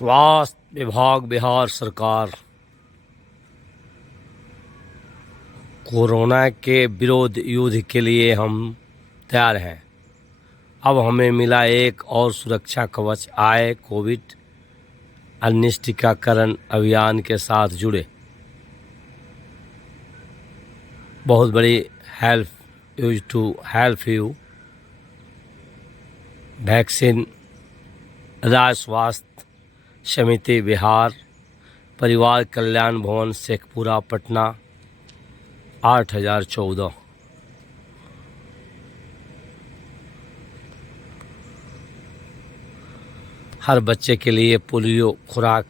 स्वास्थ्य विभाग बिहार सरकार कोरोना के विरोध युद्ध के लिए हम तैयार हैं। अब हमें मिला एक और सुरक्षा कवच। आए कोविड-19 टीकाकरण अभियान के साथ जुड़े। बहुत बड़ी help use to help you. Vaccine राज्य स्वास्थ्य समिति बिहार, परिवार कल्याण भवन, शेखपुरा, पटना 8014। हर बच्चे के लिए पोलियो खुराक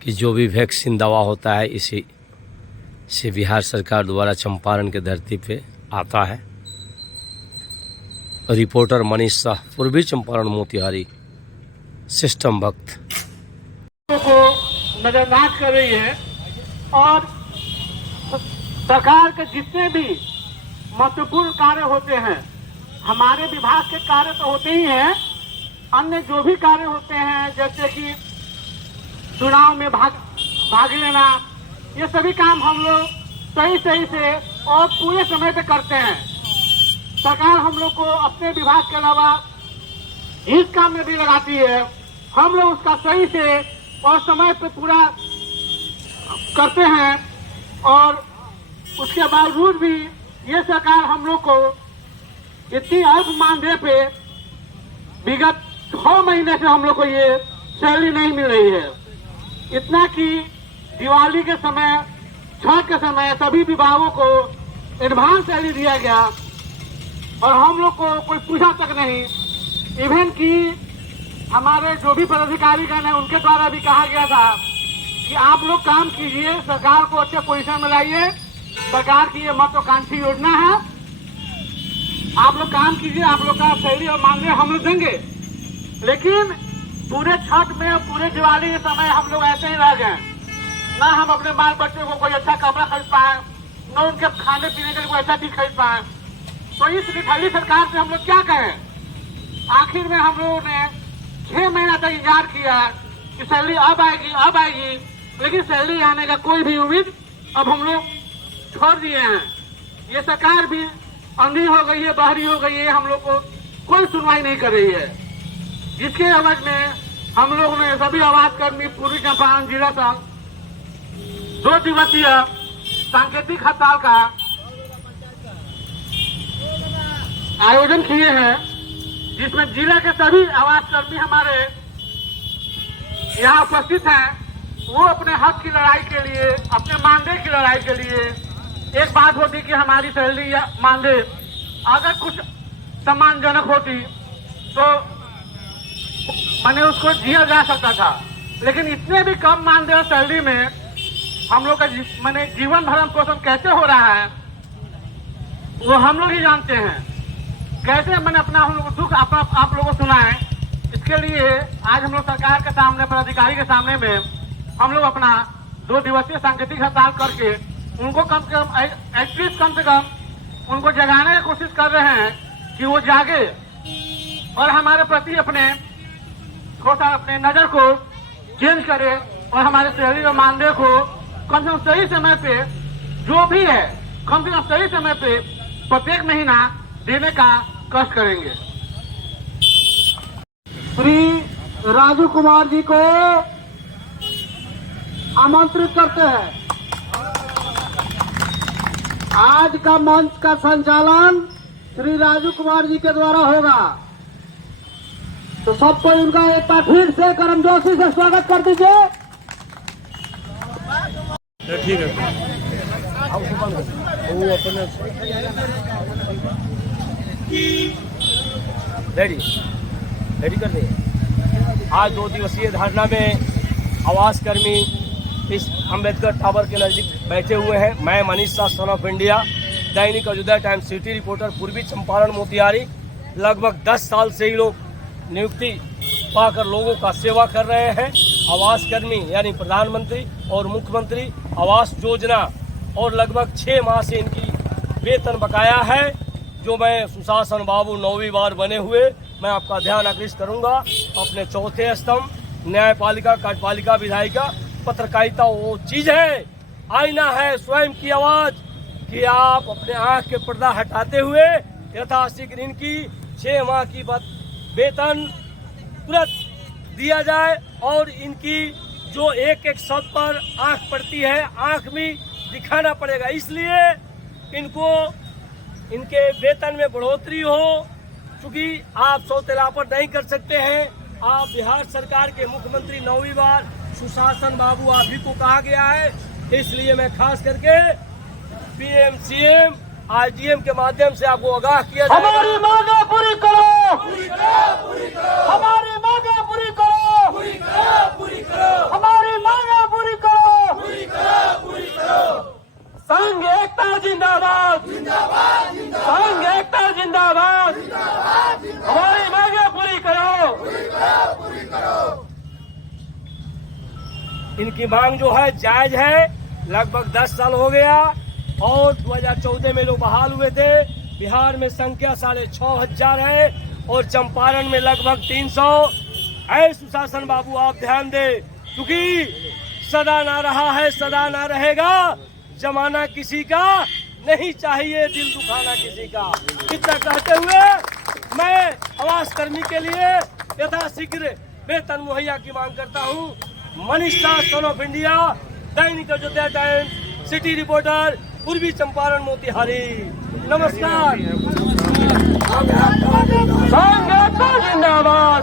की जो भी वैक्सीन दवा होता है, इसी से बिहार सरकार द्वारा चंपारण के धरती पे आता है। रिपोर्टर मनीष शाह, पूर्वी चंपारण, मोतिहारी, सिस्टम भक्त को नजरअंदाज कर रही है और सरकार के जितने भी महत्वपूर्ण कार्य होते हैं, हमारे विभाग के कार्य तो होते ही हैं, अन्य जो भी कार्य होते हैं जैसे कि चुनाव में भाग लेना, ये सभी काम हम लोग सही से और पूरे समय पे करते हैं। सरकार हम लोग को अपने विभाग के अलावा इस काम में भी लगाती है। हम लोग उसका सही से और समय पे पूरा करते हैं और उसके बावजूद भी ये सरकार हम लोग को इतनी अल्प मानदेय पे विगत 6 महीने से हम लोग को ये सैलरी नहीं मिल रही है। इतना कि दिवाली के समय, छठ के समय सभी विभागों को एडवांस सैलरी दिया गया और हम लोग को कोई पूछा तक नहीं। इवन कि हमारे जो भी पदाधिकारी गण हैं उनके द्वारा भी कहा गया था कि आप लोग काम कीजिए, सरकार को अच्छे पोजीशन में लाइए, सरकार की ये महत्वाकांक्षी योजना है, आप लोग काम कीजिए, आप लोग का सैलरी और मानदेय हम लोग देंगे। लेकिन पूरे छठ में और पूरे दिवाली के समय हम लोग ऐसे ही रह गए। ना हम अपने बाल बच्चों को कोई अच्छा कपड़ा खरीद पाए, न उनके खाने पीने के लिए कोई अच्छा चीज खरीद पाए। तो इस निठल्ली सरकार से हम लोग क्या कहें। आखिर में हम लोगों ने 6 महीना तक इंतजार किया कि सैलरी अब आएगी, लेकिन सैलरी आने का कोई भी उम्मीद अब हम लोग छोड़ दिए हैं। ये सरकार भी अंधी हो गई है, बाहरी हो गई है, हम लोग को कोई सुनवाई नहीं कर रही है। जिसके एवज में हम लोग ने सभी आवास कर्मी पूर्वी चंपारण जिला का 2 दिवसीय सांकेतिक हड़ताल का आयोजन किए हैं, जिसमें जिला के सभी आवास कर्मी हमारे यहाँ उपस्थित हैं। वो अपने हक की लड़ाई के लिए, अपने मानदेय की लड़ाई के लिए, एक बात होती कि हमारी सैलरी या मानदेय अगर कुछ सम्मानजनक होती तो मैंने उसको दिया जा सकता था, लेकिन इतने भी कम मानदेय और सैलरी में हम लोग का जीवन भरण पोषण कैसे हो रहा है वो हम लोग ही जानते हैं। कैसे मैंने अपना हम लोग दुख आप लोगों को सुनाए, इसके लिए आज हम लोग सरकार के सामने, पदाधिकारी के सामने में हम लोग अपना 2 दिवसीय सांकेतिक हड़ताल करके उनको कम से कम उनको जगाने की कोशिश कर रहे हैं कि वो जागे और हमारे प्रति अपने नजर को चेंज करे और हमारे सैलरी और मानदेय को कम से कम सही समय पे, जो भी है कम से कम सही समय पे प्रत्येक महीना देने का कष्ट करेंगे। श्री राजू कुमार जी को आमंत्रित करते हैं। आज का मंच का संचालन श्री राजू कुमार जी के द्वारा होगा, तो सबको उनका एक बार फिर से गर्मजोशी से स्वागत कर दीजिए। ठीक है। रेडी कर दें। आज 2 दिवसीय धरना में आवास कर्मी इस अंबेडकर टावर के नजदीक बैठे हुए हैं। मैं Manish Shah, son of India, Dainik Ayodhya times city reporter, पूर्वी चंपारण, मोतिहारी। लगभग 10 साल से ही लोग नियुक्ति पाकर लोगों का सेवा कर रहे हैं। आवास कर्मी यानी प्रधानमंत्री और मुख्यमंत्री आवास योजना और लगभग 6 माह से इनकी वेतन बकाया है, जो मैं सुशासन बाबू 9वीं बार बने हुए मैं आपका ध्यान आकृष्ट करूंगा अपने चौथे स्तंभ न्यायपालिका, कार्यपालिका, विधायिका, पत्रकारिता वो चीज है, आईना है स्वयं की आवाज कि आप अपने आंख के पर्दा हटाते हुए यथाशीघ्र इनकी 6 माह की वेतन तुरंत दिया जाए और इनकी जो एक एक शब्द पर आंख पड़ती है, आंख भी दिखाना पड़ेगा। इसलिए इनको इनके वेतन में बढ़ोतरी हो, क्योंकि आप सौतेलापन नहीं कर सकते हैं। आप बिहार सरकार के मुख्यमंत्री 9वीं बार सुशासन बाबू आप ही को कहा गया है, इसलिए मैं खास करके पीएम, सीएम, आईजीएम के माध्यम से आपको आगाह किया जाएगा। हमारी मांगे पूरी करो, हमारी मांगे पूरी करो, हमारी मांगे पूरी करो। संघ एकता जिंदाबाद, संघ एकता जिंदाबाद, हमारी मांगे पूरी करो। इनकी मांग जो है जायज है। लगभग 10 साल हो गया और 2014 में लोग बहाल हुए थे। बिहार में संख्या 6,500 है और चंपारण में लगभग 300। ऐ सुशासन बाबू आप ध्यान दे, क्योंकि सदा ना रहा है, सदा ना रहेगा। जमाना किसी का नहीं चाहिए, दिल दुखाना किसी का। इतना कहते हुए मैं आवास कर्मी के लिए यथाशीघ्र वेतन मुहैया की मांग करता हूँ। Manish Shah, son of India, Dainik Ayodhya times, city reporter, पूर्वी चंपारण, मोतिहारी। नमस्कार। संघ एकता जिंदाबाद,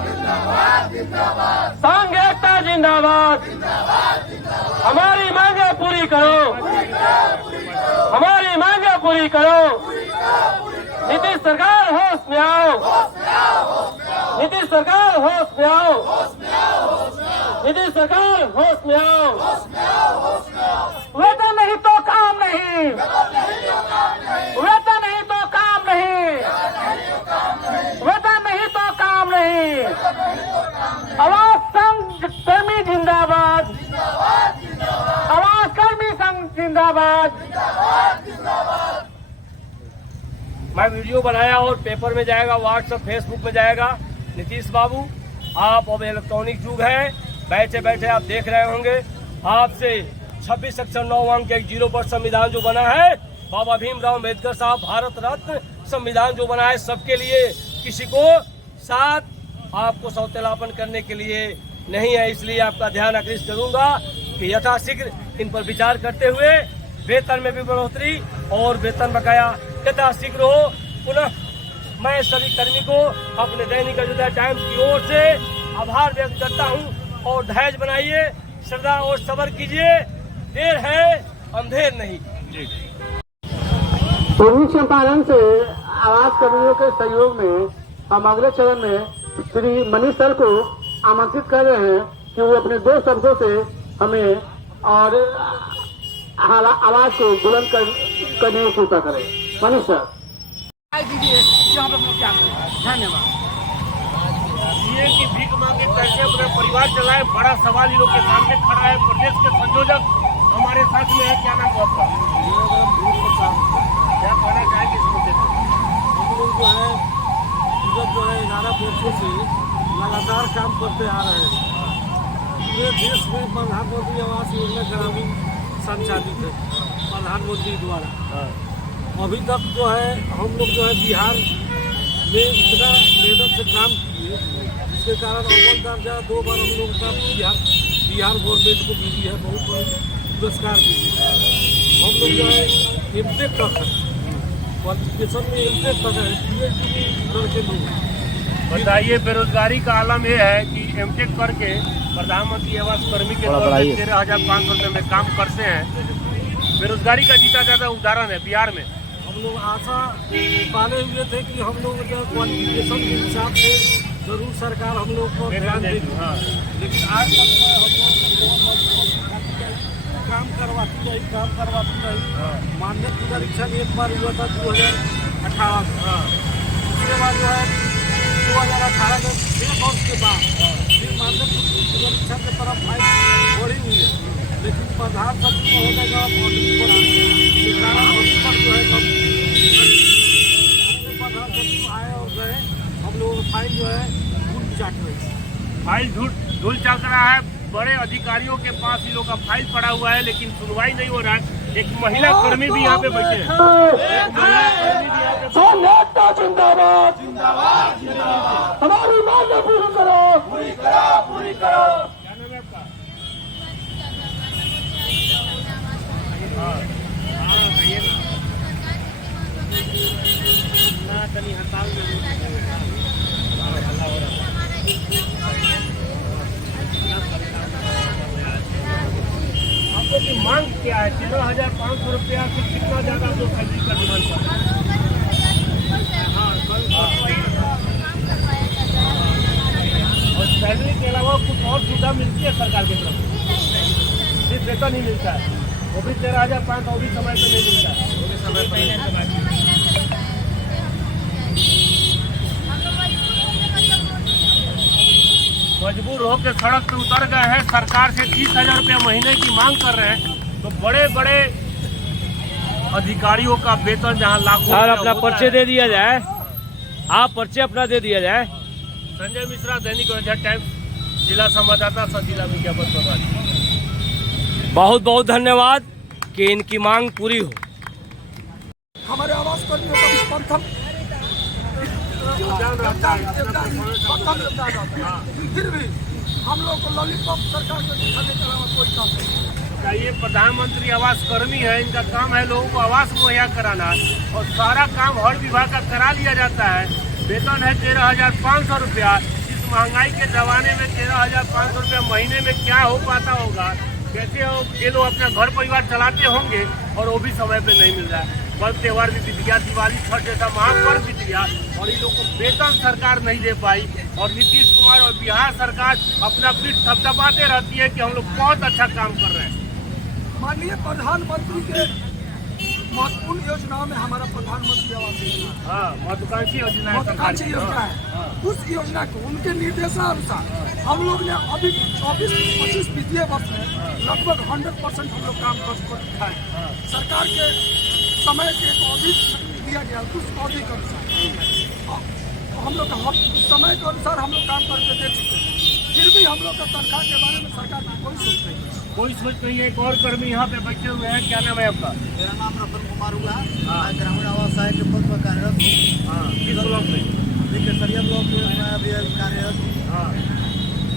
संघ एकता जिंदाबाद, हमारी मांगे पूरी करो, हमारी मांगे पूरी करो। नीतीश सरकार होश में आओ, नीतीश सरकार होश में आओ, नीतीश सरकार होश में आओ। वेतन नहीं तो काम नहीं, वेतन नहीं तो काम नहीं, वेतन नहीं तो काम नहीं। आवास संघ कर्मी जिंदाबाद, आवास कर्मी संघ जिंदाबाद। मैं वीडियो बनाया और पेपर में जाएगा, व्हाट्सएप, फेसबुक में जाएगा। नीतीश बाबू, आप अब इलेक्ट्रॉनिक युग है, बैठे बैठे आप देख रहे होंगे। आपसे 26 अक्षर 9 अंक के 0 पर संविधान जो बना है, बाबा भीमराव अम्बेडकर साहब भारत रत्न संविधान जो बना है सबके लिए, किसी को साथ आपको सौतेलापन करने के लिए नहीं है। इसलिए आपका ध्यान आकृष्ट करूंगा कि यथाशीघ्र इन पर विचार करते हुए वेतन में भी बढ़ोतरी और वेतन बकाया यथाशीघ्र हो। पुनः मैं सभी कर्मी को अपने दैनिक अयोध्या टाइम्स की ओर से आभार व्यक्त करता हूं और धैर्य बनाइए, श्रद्धा और सब्र कीजिए, देर है अंधेर नहीं। पूर्वी चंपारण से आवास कर्मियों के सहयोग में हम अगले चरण में श्री मनीष सर को आमंत्रित कर रहे हैं कि वो अपने 2 शब्दों से हमें और आवाज को बुलंद करने की कृपा करें। मनीष सर धन्यवाद। ये की भीख मांगे कैसे अपना परिवार चलाए, बड़ा सवाल इन लोग के सामने खड़ा है। प्रदेश के संयोजक हमारे साथ में है, क्या नाम है आपका? क्या कहना चाहेंगे इस मुद्दे पर? हम लोग जो है विगत 11 वर्षों से लगातार काम करते आ रहे हैं। पूरे देश में प्रधानमंत्री आवास योजना ग्रामीण संचालित है प्रधानमंत्री द्वारा। अभी तक जो है हम लोग जो है बिहार में इतना मेहनत से काम किए, जिसके कारण अव्वल दर्जा 2 बार हम लोगों का बिहार गवर्नमेंट को मिली है, बहुत बड़ी पुरस्कार मिली है। हम लोग जो है एमटेक तक है, क्वालिफिकेशन में एमटेक तक है, पीएचडी भी करके लोग। बताइए, बेरोजगारी का आलम यह है कि एमटेक करके प्रधानमंत्री आवास कर्मी के तौर पर 13,500 रुपये में काम करते हैं। बेरोजगारी का जीता जाता उदाहरण है बिहार में। हम लोग आशा पाले हुए थे कि हम लोग जो क्वालिफिकेशन के हिसाब से जरूर सरकार हम लोग को ध्यान देगी, लेकिन आज तक हम लोग काम करवाती रही। मान्यता परीक्षण एक बार हुआ था 2018 में। उसके बाद जो है 2018 में 6 वर्ष के बाद फिर मान्यता परीक्षा की तरफ बढ़ी हुई है, लेकिन प्रधान सचिव महोदय का ऑडिट पर जो है प्रधान सचिव आए और गए, हम लोग फाइल जो है पूरी चाट रहे हैं। फाइल धूल चल रहा है, बड़े अधिकारियों के पास इन लोग का फाइल पड़ा हुआ है, लेकिन सुनवाई नहीं हो रहा है। एक महिला कर्मी भी यहाँ पे बैठे हैं। जिंदाबाद जिंदाबाद हमारी मांग पूरी करो, पूरी करो, पूरी करो। क्या नाम है आपका? आपको की मांग क्या है? 13,500 रुपया से कितना ज्यादा तो सैलरी का डिमांड कर रहे हैं? और सैलरी के अलावा कुछ और सुविधा मिलती है सरकार की तरफ से? सिर्फ वेतन ही मिलता है, वो भी 13,500, वो भी समय पे नहीं मिलता है, वो भी समय पे नहीं मिलता है। मजबूर होकर सड़क पे उतर गए हैं, सरकार से 30,000 रुपया महीने की मांग कर रहे हैं। तो बड़े बड़े अधिकारियों का वेतन जहां लाखों सर अपना पर्चे दे दिया जाए, आप पर्चे अपना दे दिया जाए। संजय मिश्रा, दैनिक वजह टाइम्स, जिला संवाददाता, जिला विज्ञापन प्रभारी। बहुत बहुत धन्यवाद कि इनकी मांग पूरी हो। हमारे आवास कर्मियों का प्रथम योगदान रहता है। फिर भी हम लोग को लॉलीपॉप सरकार को दिखाने के अलावा कोई काम नहीं। ये प्रधानमंत्री आवास कर्मी है, इनका काम है लोगों को आवास मुहैया कराना, और सारा काम हर विभाग का करा लिया जाता है। वेतन है 13,500 रुपया। इस महंगाई के जमाने में 13,500 रुपया महीने में क्या हो पाता होगा? कैसे ये लोग अपना घर परिवार चलाते होंगे, और वो भी समय पे नहीं मिल रहा है। पर्व त्योहार भी बीत गया, दिवाली छठ जैसा महापर्व बीत गया, और इन लोगों को वेतन सरकार नहीं दे पाई। और नीतीश कुमार और बिहार सरकार अपना पीठ थपथपाते रहती है कि हम लोग बहुत अच्छा काम कर रहे हैं। माननीय प्रधानमंत्री के महत्वपूर्ण योजनाओं में हमारा प्रधानमंत्री आवास योजना, हाँ, महत्वाकांक्षी योजना है, महत्वाकांक्षी योजना है। उस योजना को उनके निर्देशानुसार हम लोग ने अभी 24-25 वित्तीय वर्ष में लगभग 100% हम लोग काम कर दिखाए। सरकार के समय के अवधि दिया गया, उस अवधि के अनुसार हम लोग समय के अनुसार हम लोग काम करके दे चुके हैं। फिर भी हम लोग का तनख्वाह के बारे में सरकार की कोई सोच नहीं है। कोई सोच नहीं है। एक और कर्मी यहाँ पे बैठे हुए हैं, क्या नाम है आपका? मेरा नाम रतन कुमार हुआ है। मैं ग्रामीण आवास सहायक के पद पर कार्यरत हूँ। हाँ, किस ब्लॉक में? अभी केसरिया ब्लॉक में मैं अभी कार्यरत हूँ। हाँ,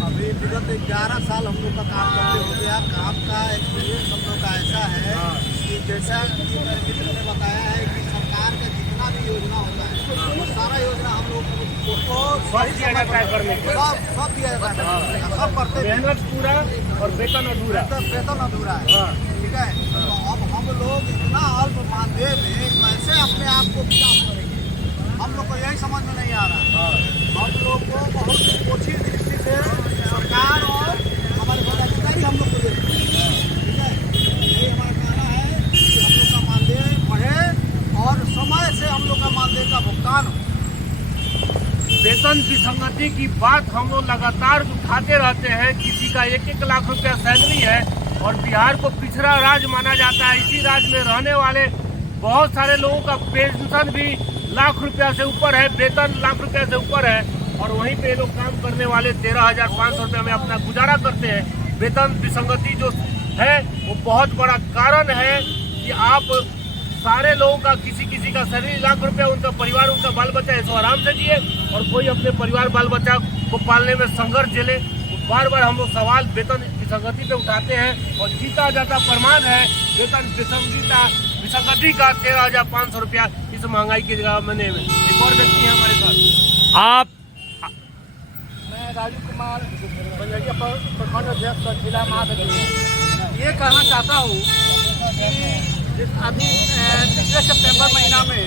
अभी विगत 11 साल हम लोग का काम करते हो गया। काम का एक्सपीरियंस हम लोग का ऐसा है कि जैसा कि मेरे मित्र ने बताया है कि सरकार का जितना भी योजना होता है वो सारा योजना हम लोग को सब दिया जाता है करने को। सब दिया जाता है, सब करते हैं। मेहनत पूरा और वेतन अधूरा। वेतन अधूरा है, ठीक है। तो अब हम लोग इतना अल्प मानदेय में कैसे अपने आप को विकास करेंगे, हम लोग को यही समझ में नहीं आ रहा है। हम लोग को बहुत ओछी दृष्टि से सरकार और हमारे पदाधिकारी हम लोग को देखते हैं, ठीक है। यही हमारा कहना है कि हम लोग का मानदेय बढ़े और समय से हम लोग का मानदेय का भुगतान हो। वेतन विसंगति की बात हम लोग लगातार उठाते रहते हैं। किसी का 1-1 लाख रुपया सैलरी है, और बिहार को पिछड़ा राज्य माना जाता है। इसी राज्य में रहने वाले बहुत सारे लोगों का पेंशन भी लाख रुपया से ऊपर है, वेतन लाख रुपया से ऊपर है, और वहीं पे लोग काम करने वाले 13,500 रुपये में अपना गुजारा करते हैं। वेतन विसंगति जो है वो बहुत बड़ा कारण है कि आप सारे लोगों का किसी का सैलरी लाख रुपया, उनका परिवार, उनका बाल बच्चा ऐसा आराम से जिए, और कोई अपने परिवार बाल बच्चा को पालने में संघर्ष झेले। बार बार हम लोग सवाल वेतन विसंगति पे उठाते हैं, और जीता जाता प्रमाण है वेतन विसंगति का 13,500 रुपया इस महंगाई की जगह। मैंने एक और व्यक्ति है हमारे साथ। आप मैं राजू कुमार, बंजरिया प्रखंड अध्यक्ष, जिला महासचिव। ये कहना चाहता हूँ कि अभी पिछले सितंबर महीना में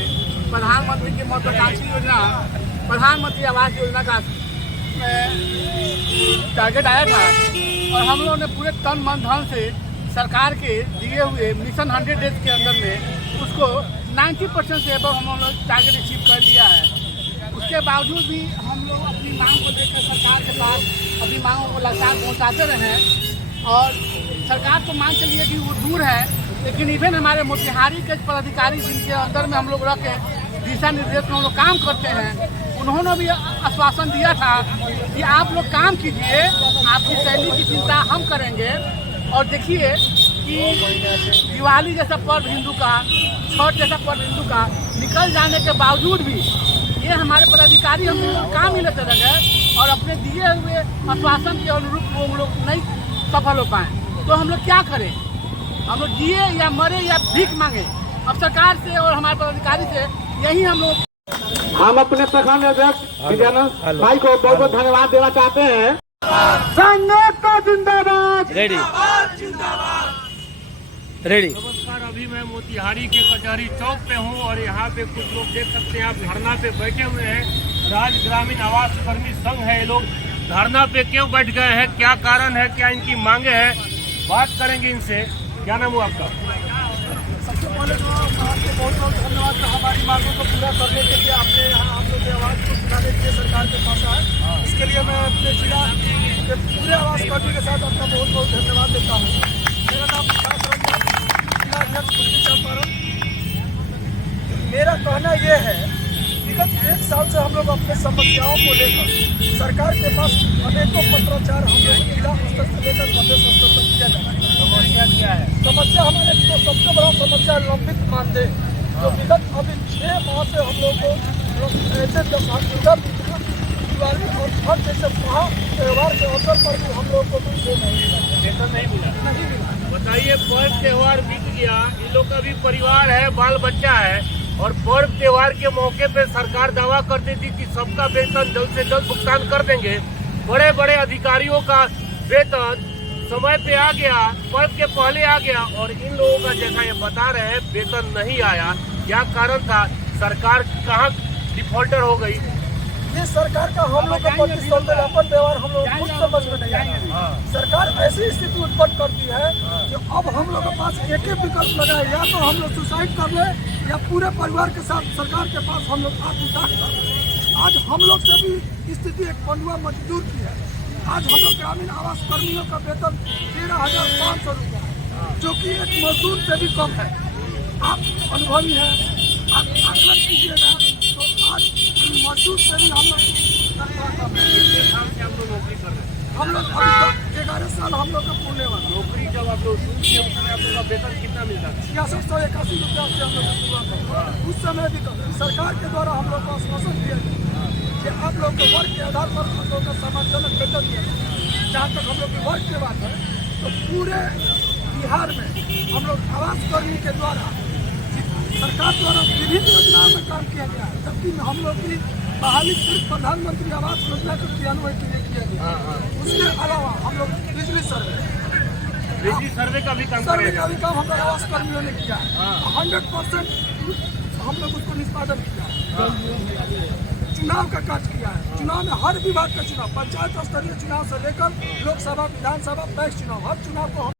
प्रधानमंत्री की महत्वाकांक्षी योजना प्रधानमंत्री आवास योजना का टारगेट आया था, और हम लोगों ने पूरे तन मन धन से सरकार के दिए हुए मिशन 100 डेज के अंदर में उसको 90% से अब हम लोग टारगेट अचीव कर लिया है। उसके बावजूद भी हम लोग अपनी मांग को देखकर सरकार के पास अपनी मांगों को लगातार पहुँचाते रहे, और सरकार तो मान चलिए कि वो दूर है, लेकिन इवन हमारे मोतिहारी के पदाधिकारी जिनके अंदर में हम लोग रख के दिशा निर्देश में हम लोग काम करते हैं, उन्होंने भी आश्वासन दिया था कि आप लोग काम कीजिए, आपकी सैलरी की चिंता हम करेंगे। और देखिए कि दिवाली जैसा पर्व हिंदू का, छठ जैसा पर्व हिंदू का निकल जाने के बावजूद भी ये हमारे पदाधिकारी हम लोग काम ही लेते रह गए और अपने दिए हुए आश्वासन के अनुरूप वो लोग नहीं सफल हो पाए। तो हम लोग क्या करें? हम लोग जिए या मरे या भीख मांगे? अब सरकार से और हमारे पदाधिकारी से यही हम लोग। हम अपने प्रखंड अध्यक्ष विजयानंद भाई को बहुत बहुत धन्यवाद देना चाहते हैं। संघर्ष जिंदाबाद। Ready ready. नमस्कार, अभी मैं मोतिहारी के कचहरी चौक पे हूँ और यहाँ पे कुछ लोग देख सकते हैं आप धरना पे बैठे हुए हैं। राज्य ग्रामीण आवास कर्मी संघ है, ये लोग धरना पे क्यों बैठ गए हैं, क्या कारण है, क्या इनकी मांगे हैं, बात करेंगे इनसे। क्या नाम हुआ आपका? सबसे पहले तो आपको बहुत बहुत धन्यवाद था, हमारी मांगों को पूरा करने के लिए आपने यहाँ हम लोग की आवाज़ को सुनाने के लिए सरकार के पास आए। इसके लिए मैं अपने जिला के पूरे आवास कर्मी के साथ अपना बहुत बहुत धन्यवाद देता हूँ। मेरा नाम विकास रंजन, जिला अध्यक्ष पूर्वी चंपारण। मेरा कहना यह है, विगत 1 साल से हम लोग अपने समस्याओं को लेकर सरकार के पास अनेकों पत्राचार हम लोग जिला स्तर से लेकर प्रदेश स्तर तक किया जाता है। समस्या क्या है? समस्या हमारे तो सबसे बड़ा समस्या लंबित मानदेय, जो विगत अभी 6 माह से हम लोग को ऐसे दिवाली और छठ जैसे महा त्यौहार के अवसर पर भी हम लोग को वेतन नहीं मिला। बताइए, पर्व त्योहार बीत गया, इन लोग का भी परिवार है, बाल बच्चा है, और पर्व त्योहार के मौके पे सरकार दावा करती थी कि सबका वेतन जल्द से जल्द भुगतान कर देंगे। बड़े बड़े अधिकारियों का वेतन समय पे आ गया, पर्व के पहले आ गया, और इन लोगों का जैसा ये बता रहे हैं वेतन नहीं आया। क्या कारण था? सरकार कहाँ डिफॉल्टर हो गई? ये सरकार का हम लोग का प्रतिसंधान व्यवहार हम लोग कुछ समझ में नहीं आया। सरकार ऐसी स्थिति उत्पन्न करती है कि अब हम लोग के पास एक ही विकल्प लगा है, या तो हम लोग सुसाइड कर ले या पूरे परिवार के साथ सरकार के पास हम लोग आत्मदाह कर ले। आज हम लोग से भी स्थिति एक पंडुआ मजदूर की है। आज हम लोग ग्रामीण आवास कर्मियों का वेतन 13,500 रुपया है, जो कि एक मजदूर से भी कम है। आप अनुभवी हैं, आप आकलन कीजिएगा तो आज मजदूर से भी हम लोग नौकरी कर रहे हैं। हम लोग अभी तक 11 साल हम लोग का पूर्णे वाला। नौकरी जब आप लोग शुरू किए उस समय आप लोग का वेतन कितना मिलता था? 6681 रुपया से हम लोग का शुरुआत हुआ। उस समय भी सरकार के द्वारा हम लोग को आश्वासन दिया गया कि आप लोग के वर्ग के आधार पर हम लोग का सम्मानजनक वेतन दिया जाए। जहाँ तक हम लोग की वर्ग की बात है तो पूरे बिहार में हम लोग आवास कर्मी के द्वारा सरकार द्वारा विभिन्न योजनाओं में काम किया गया है, जबकि हम लोग की बहाली सिर्फ प्रधानमंत्री आवास योजना के क्रियान्वयन के लिए किया गया। उसके अलावा हम लोग बिजली सर्वे का भी काम हम लोग आवास कर्मियों ने किया है। 100% हम लोग उसको निष्पादन किया है। चुनाव का कार्य किया है। चुनाव में हर विभाग का चुनाव, पंचायत स्तरीय चुनाव से लेकर लोकसभा, विधानसभा, पैक्स चुनाव, हर चुनाव को